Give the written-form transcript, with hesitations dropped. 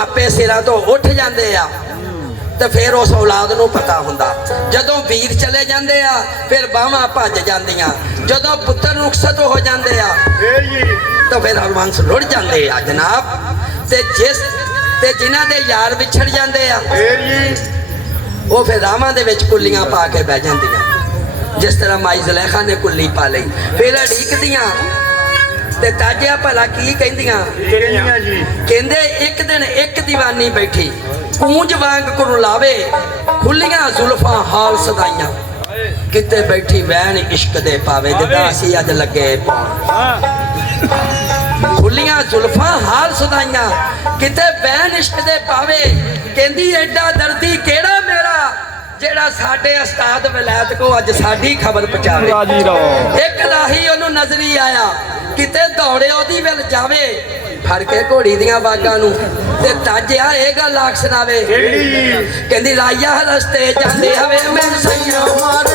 मापे सिरां तो उठ जाते आ तो फिर उस औलाद नूं पता हुंदा। जदों वीर चले जाते आ फिर बाहां भज जांदियां, जदों पुत्तर रुखसत हो जाते आ तो फिर हरबंस रुड़ जाते आ जनाब। ते जिन्हां दे यार विछड़ जाते आ वो फिर रावां दे विच कुल्लियां पा के बह जांदियां, जिस तरह माई ज़ुलैखा ने कुल्ली पा लई। फिर अड़ीकदियां ते ताजिया भला की कहंदियां, कहंदे एक दिन एक दीवानी बैठी कूंज वांग कुरलावे, खुलियां जुल्फां हाल सदाइयां, किते बैठी वैन इश्क दे पावे, जिद्दां असीं अज लगे पाउण। खुलियां जुल्फां हाल सदाइयां, किते वैन इश्क दे पावे, कहंदी एडा दर्दी केड़ा मेरा जेड़ा साडे उस्ताद वलैत को अज साडी खबर पहुंचावे। एक लाही ओनू नजरी आया, किते दौड़े ओदी विल जावे, फड़ के घोड़ी दियां बागां नूं ते ताजिया ये गल आख सुनावे, कहंदी राइया रस्ते जांदे हवे मैं सैयां मार